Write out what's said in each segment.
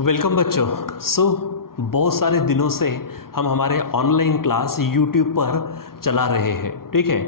Welcome बच्चों। बहुत सारे दिनों से हम हमारे ऑनलाइन क्लास यूट्यूब पर चला रहे हैं, ठीक है।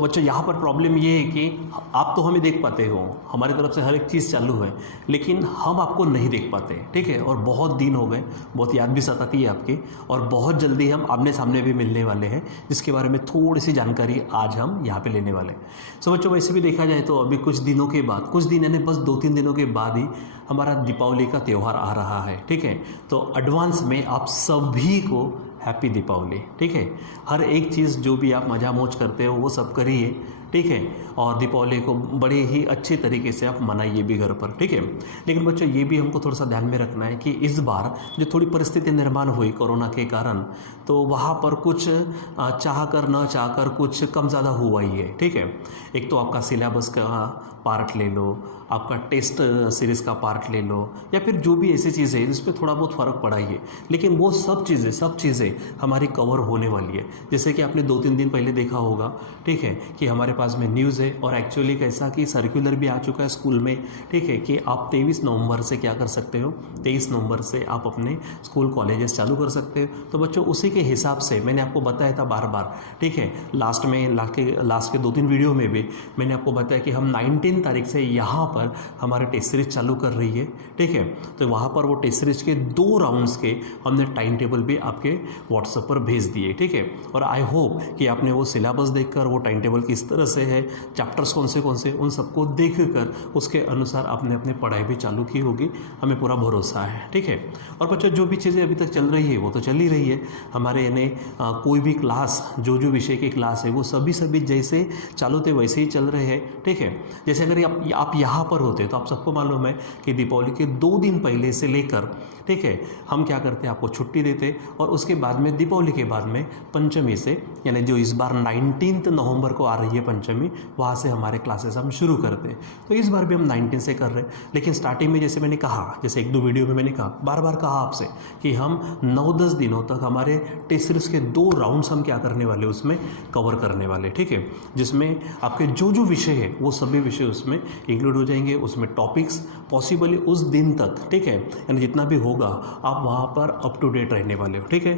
बच्चों यहाँ पर प्रॉब्लम ये है कि आप तो हमें देख पाते हो, हमारी तरफ से हर एक चीज़ चालू है, लेकिन हम आपको नहीं देख पाते, ठीक है। और बहुत दिन हो गए, बहुत याद भी सताती है आपकी, और बहुत जल्दी हम आमने सामने भी मिलने वाले हैं, जिसके बारे में थोड़ी सी जानकारी आज हम यहाँ पे लेने वाले हैं। बच्चों वैसे भी देखा जाए तो अभी कुछ दिनों के बाद, कुछ दिन यानी बस 2-3 दिनों के बाद ही हमारा दीपावली का त्यौहार आ रहा है, ठीक है। तो एडवांस में आप सभी को हैप्पी दीपावली, ठीक है। हर एक चीज़ जो भी आप मजा मौज करते हो वो सब करिए, ठीक है। और दीपावली को बड़े ही अच्छे तरीके से आप मनाइए भी घर पर, ठीक है। लेकिन बच्चों ये भी हमको थोड़ा सा ध्यान में रखना है कि इस बार जो थोड़ी परिस्थिति निर्माण हुई कोरोना के कारण, तो वहाँ पर कुछ चाह कर न चाह कर कुछ कम ज़्यादा हुआ ही है, ठीक है। एक तो आपका सिलेबस का पार्ट ले लो, आपका टेस्ट सीरीज़ का पार्ट ले लो, या फिर जो भी ऐसी चीज़ें हैं जिस पर थोड़ा बहुत फ़र्क पड़ा ही है, लेकिन वो सब चीज़ें हमारी कवर होने वाली है। जैसे कि आपने 2-3 दिन पहले देखा होगा, ठीक है, कि हमारे पास में न्यूज़ है, और एक्चुअली कैसा कि सर्कुलर भी आ चुका है स्कूल में, ठीक है, कि आप 23 नवंबर से क्या कर सकते हो, 23 नवंबर से आप अपने स्कूल कॉलेजेस चालू कर सकते हो। तो बच्चों उसी के हिसाब से मैंने आपको बताया था बार बार, ठीक है, लास्ट के 2-3 वीडियो में भी मैंने आपको बताया कि हम 19 तारीख से यहाँ पर हमारे टेस्ट सीरीज चालू कर रही है, ठीक है। तो वहाँ पर वो टेस्ट सीरीज के 2 राउंड्स के हमने टाइम टेबल भी आपके व्हाट्सएप पर भेज दिए, ठीक है। और आई होप कि आपने वो सिलेबस देखकर, वो टाइम टेबल किस तरह से है, चैप्टर्स कौन से उन सबको देख कर उसके अनुसार आपने अपनी पढ़ाई भी चालू की होगी, हमें पूरा भरोसा है, ठीक है। और बच्चों जो भी चीज़ें अभी तक चल रही है वो तो चल ही रही है हमारे, यानी कोई भी क्लास जो विषय की क्लास है वो सभी जैसे चालू थे वैसे ही चल रहे हैं, ठीक है। जैसे अगर आप यहाँ पर होते तो आप सबको मालूम है कि दीपावली के 2 दिन पहले से लेकर, ठीक है, हम क्या करते हैं, आपको छुट्टी देते, और उसके बाद में दीपावली के बाद में पंचमी से, यानी जो इस बार 19 नवंबर को आ रही है पंचमी, वहाँ से हमारे क्लासेस हम शुरू करते हैं। तो इस बार भी हम 19 से कर रहे हैं, लेकिन स्टार्टिंग में जैसे मैंने कहा, जैसे 1-2 वीडियो में मैंने कहा, बार बार कहा आपसे कि हम 9-10 दिनों तक हमारे टेस्ट सीरीज के 2 राउंड्स हम क्या करने वाले, उसमें कवर करने वाले, ठीक है, जिसमें आपके जो विषय है वो सभी विषय उसमें इंक्लूड हो जाएंगे, उसमें टॉपिक्स पॉसिबली उस दिन तक, ठीक है, यानी जितना भी होगा आप वहाँ पर अप टू डेट रहने वाले हो, ठीक है।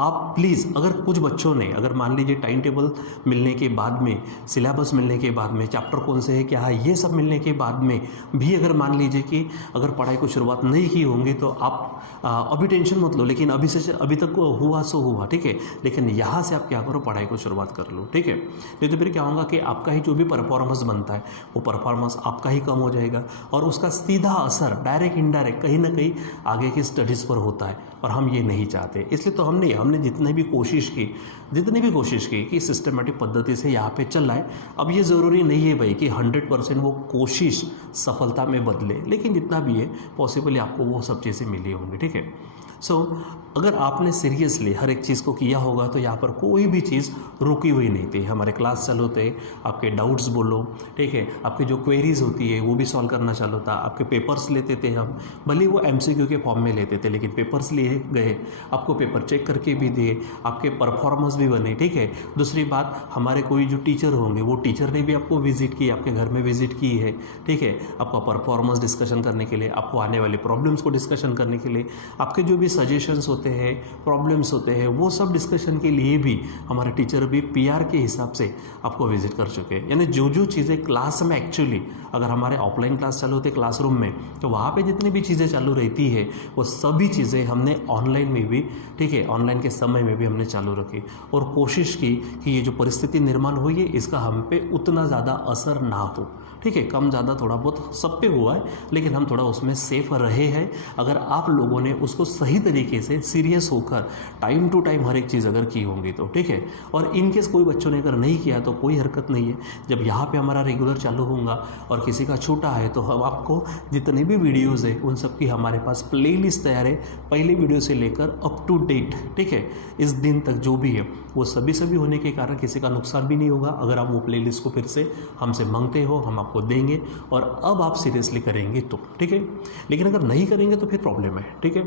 आप प्लीज़, अगर कुछ बच्चों ने, अगर मान लीजिए टाइम टेबल मिलने के बाद में, सिलेबस मिलने के बाद में, चैप्टर कौन से है क्या है, ये सब मिलने के बाद में भी अगर मान लीजिए कि अगर पढ़ाई को शुरुआत नहीं की होंगी, तो आप अभी टेंशन मत लो, लेकिन अभी तक हुआ सो हुआ, ठीक है। लेकिन यहाँ से आप क्या करो, पढ़ाई को शुरुआत कर लो, ठीक है। नहीं तो फिर क्या होगा कि आपका ही जो भी परफॉर्मेंस बनता है वो परफॉर्मेंस आपका ही कम हो जाएगा, और उसका सीधा असर डायरेक्ट इनडायरेक्ट कहीं ना कहीं आगे की स्टडीज़ पर होता है, और हम ये नहीं चाहते। इसलिए तो हमने जितनी भी कोशिश की कि सिस्टमेटिक पद्धति से यहाँ पे चल रहा है। अब ये ज़रूरी नहीं है भाई कि 100% वो कोशिश सफलता में बदले, लेकिन जितना भी है पॉसिबली आपको वो सब चीज़ें मिली होंगी, ठीक है। अगर आपने सीरियसली हर एक चीज़ को किया होगा तो यहाँ पर कोई भी चीज़ रुकी हुई नहीं थी। हमारे क्लास चालू थे, आपके डाउट्स बोलो, ठीक है, आपकी जो क्वेरीज होती है वो भी सॉल्व करना चालू था, आपके पेपर्स लेते थे हम, भले वो MCQ के फॉर्म में लेते थे, लेकिन पेपर्स लिए गए, आपको पेपर चेक करके भी दिए, आपके परफॉर्मेंस भी बने, ठीक है। दूसरी बात, हमारे कोई जो टीचर होंगे वो टीचर ने भी आपको विजिट की, आपके घर में विजिट की है, ठीक है, आपका परफॉर्मेंस डिस्कशन करने के लिए, आपको आने वाले प्रॉब्लम्स को डिस्कशन करने के लिए, आपके जो भी सजेशंस होते हैं, प्रॉब्लम्स होते हैं, वो सब डिस्कशन के लिए भी हमारे टीचर भी PR के हिसाब से आपको विजिट कर चुके हैं। यानी जो चीज़ें क्लास में एक्चुअली, अगर हमारे ऑफलाइन क्लास चालू होते क्लासरूम में, तो वहाँ पे जितनी भी चीज़ें चालू रहती है वो सभी चीज़ें हमने ऑनलाइन में भी, ठीक है, ऑनलाइन के समय में भी हमने चालू रखी, और कोशिश की कि ये जो परिस्थिति निर्माण हुई है इसका हम पे उतना ज़्यादा असर ना हो, ठीक है। कम ज़्यादा थोड़ा बहुत सब पे हुआ है, लेकिन हम थोड़ा उसमें सेफ रहे हैं। अगर आप लोगों ने उसको सही तरीके से सीरियस होकर टाइम टू टाइम हर एक चीज़ अगर की होंगी तो, ठीक है। और इनकेस कोई बच्चों ने अगर नहीं किया तो कोई हरकत नहीं है, जब यहाँ पे हमारा रेगुलर चालू होगा और किसी का छूटा है तो हम आपको जितने भी वीडियोज़ है उन सब की हमारे पास प्लेलिस्ट तैयार है, पहले वीडियो से लेकर अप टू डेट, ठीक है, इस दिन तक जो भी है वो सभी होने के कारण किसी का नुकसान भी नहीं होगा। अगर आप वो प्लेलिस्ट को फिर से हमसे मांगते हो, हम आपको देंगे, और अब आप सीरियसली करेंगे तो, ठीक है। लेकिन अगर नहीं करेंगे तो फिर प्रॉब्लम है, ठीक है।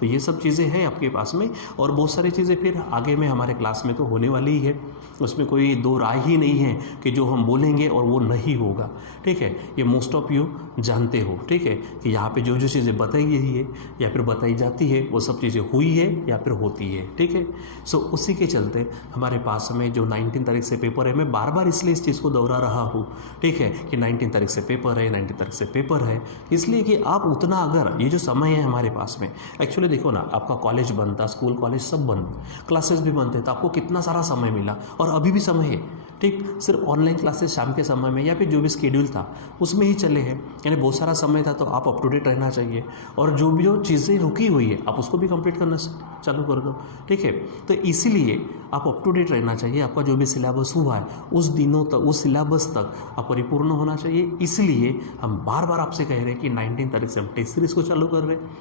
तो ये सब चीज़ें हैं आपके पास में, और बहुत सारी चीज़ें फिर आगे में हमारे क्लास में तो होने वाली ही है, उसमें कोई दो राय ही नहीं है कि जो हम बोलेंगे और वो नहीं होगा, ठीक है। ये मोस्ट ऑफ यू जानते हो, ठीक है, कि यहाँ पे जो जो चीज़ें बताई गई है या फिर बताई जाती है वो सब चीज़ें हुई है या फिर होती है, ठीक है। सो उसी के चलते हमारे पास में जो 19 तारीख से पेपर है, मैं बार बार इसलिए इस चीज़ को दोहरा रहा हूँ, ठीक है, कि 19 तारीख से पेपर है, 19 तारीख से पेपर है, इसलिए कि आप उतना, अगर ये जो समय है हमारे पास में, एक्चुअली देखो ना, आपका कॉलेज बंद था, स्कूल कॉलेज सब बंद, क्लासेस भी बंद थे, तो आपको कितना सारा समय मिला, और अभी भी समय है, ठीक। सिर्फ ऑनलाइन क्लासेस शाम के समय में या फिर जो भी शेड्यूल था उसमें ही चले हैं, यानी बहुत सारा समय था, तो आप अप टू डेट रहना चाहिए, और जो भी जो चीज़ें रुकी हुई है आप उसको भी कंप्लीट करना चालू कर दो, ठीक है। तो इसीलिए आप अप टू डेट रहना चाहिए, आपका जो भी सिलेबस हुआ है उस दिनों तक, उस सिलेबस तक आप परिपूर्ण होना चाहिए। इसलिए हम बार बार आपसे कह रहे हैं कि 19 तारीख से हम टेस्ट सीरीज़ को चालू कर रहे हैं,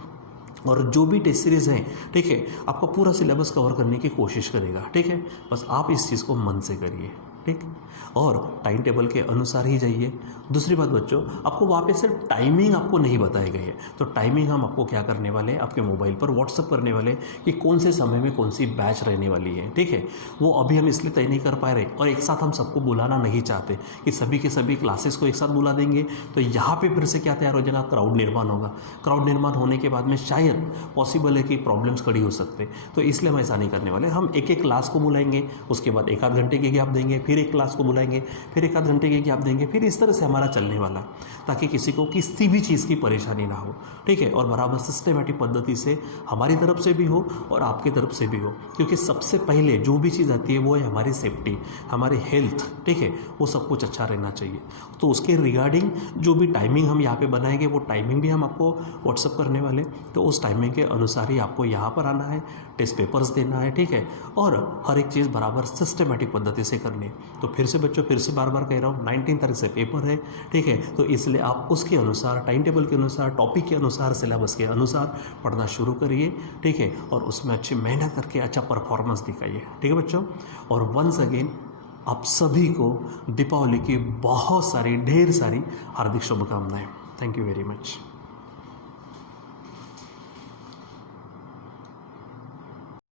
और जो भी टेस्ट सीरीज़ हैं, ठीक है, आपका पूरा सिलेबस कवर करने की कोशिश करेगा, ठीक है। बस आप इस चीज़ को मन से करिए, ठीक, और टाइम टेबल के अनुसार ही जाइए। दूसरी बात बच्चों, आपको वहाँ पे सिर्फ टाइमिंग आपको नहीं बताई गई है, तो टाइमिंग हम आपको क्या करने वाले हैं, आपके मोबाइल पर व्हाट्सअप करने वाले कि कौन से समय में कौन सी बैच रहने वाली है, ठीक है। वो अभी हम इसलिए तय नहीं कर पा रहे, और एक साथ हम सबको बुलाना नहीं चाहते कि सभी के सभी क्लासेस को एक साथ बुला देंगे तो यहाँ पे फिर से क्या तैयार हो जाएगा, क्राउड निर्माण होगा। क्राउड निर्माण होने के बाद में शायद पॉसिबल है कि प्रॉब्लम्स खड़ी हो सकते, तो इसलिए हम ऐसा नहीं करने वाले। हम एक एक क्लास को बुलाएंगे, उसके बाद एक आध घंटे के गैप देंगे, फिर एक क्लास को बुलाएंगे, फिर एक आध घंटे के गैप देंगे, फिर इस तरह से हमारा चलने वाला, ताकि किसी को किसी भी चीज़ की परेशानी ना हो, ठीक है। और बराबर सिस्टमेटिक पद्धति से हमारी तरफ से भी हो और आपकी तरफ से भी हो, क्योंकि सबसे पहले जो भी चीज़ आती है वो है हमारी सेफ्टी, हमारी हेल्थ, ठीक है, वो सब कुछ अच्छा रहना चाहिए। तो उसके रिगार्डिंग जो भी टाइमिंग हम यहाँ पे बनाएंगे वो टाइमिंग भी हम आपको व्हाट्सअप करने वाले, तो उस टाइमिंग के अनुसार ही आपको यहाँ पर आना है, टेस्ट पेपर्स देना है, ठीक है, और हर एक चीज़ बराबर सिस्टमेटिक पद्धति से करनी है। तो फिर से बच्चों, फिर से बार बार कह रहा हूँ, 19 तारीख से पेपर है, ठीक है, तो इसलिए आप उसके अनुसार, टाइम टेबल के अनुसार, टॉपिक के अनुसार, सिलेबस के अनुसार पढ़ना शुरू करिए, ठीक है, और उसमें अच्छी मेहनत करके अच्छा परफॉर्मेंस दिखाइए, ठीक है बच्चों। और वंस अगेन आप सभी को दीपावली की बहुत सारी, ढेर सारी हार्दिक शुभकामनाएं। Thank you very much.